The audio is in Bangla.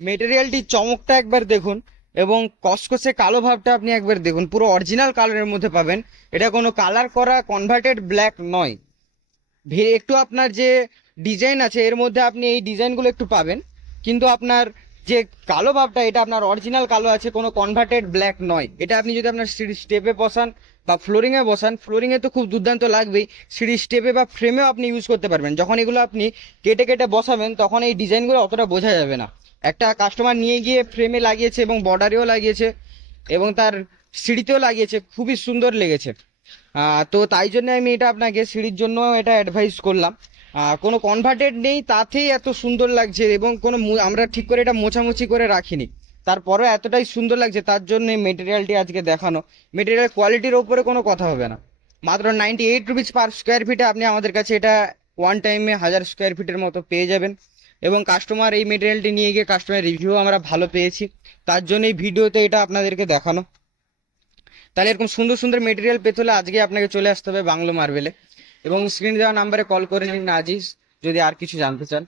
মেটেরিয়ালটি চমকটা একবার দেখুন, এবং কসকসে কালো ভাবটা আপনি একবার দেখুন, পুরো অরিজিনাল কালারের মধ্যে পাবেন। এটা কোনো কালার করা কনভার্টেড ব্ল্যাক নয়। একটু আপনার যে ডিজাইন আছে এর মধ্যে আপনি এই ডিজাইনগুলো একটু পাবেন, কিন্তু আপনার যে কালো ভাবটা এটা আপনার অরিজিনাল কালো আছে, কোনো কনভার্টেড ব্ল্যাক নয়। এটা আপনি যদি আপনার সিঁড়ির স্টেপে বসান বা ফ্লোরিংয়ে বসান, ফ্লোরিংয়ে তো খুব দুর্দান্ত লাগবেই, সিঁড়ির স্টেপে বা ফ্রেমেও আপনি ইউজ করতে পারবেন। যখন এগুলো আপনি কেটে কেটে বসাবেন তখন এই ডিজাইনগুলো অতটা বোঝা যাবে না। একটা কাস্টমার নিয়ে গিয়ে ফ্রেমে লাগিয়েছে এবং বর্ডারেও লাগিয়েছে এবং তার সিঁড়িতেও লাগিয়েছে, খুবই সুন্দর লেগেছে। তো তাই জন্য আমি এটা আপনাকে সিঁড়ির জন্য এটা অ্যাডভাইস করলাম। কোনো কনভার্টেড নেই, তাতেই এত সুন্দর লাগছে, এবং কোনো আমরা ঠিক করে এটা মোছামুছি করে রাখিনি, তারপরেও এতটাই সুন্দর লাগছে। তার জন্য মেটেরিয়ালটি আজকে দেখানো। মেটেরিয়াল কোয়ালিটির ওপরে কোনো কথা হবে না। মাত্র 98 রুপিস পার স্কোয়ার ফিটে আপনি আমাদের কাছে এটা ওয়ান টাইমে 1000 স্কোয়ার ফিটের মতো পেয়ে যাবেন। এবং কাস্টমার এই মেটেরিয়ালটি নিয়ে গিয়ে কাস্টমার রিভিউ আমরা ভালো পেয়েছি, তার জন্য এই ভিডিওতে এটা আপনাদেরকে দেখানো। তাহলে এরকম সুন্দর সুন্দর মেটেরিয়াল পেতে হলে আজকে আপনাকে চলে আসতে হবে বাংলো মার্বেলে, এবং স্ক্রিনে দেওয়া নাম্বারে কল করে নিন আজই যদি আর কিছু জানতে চান।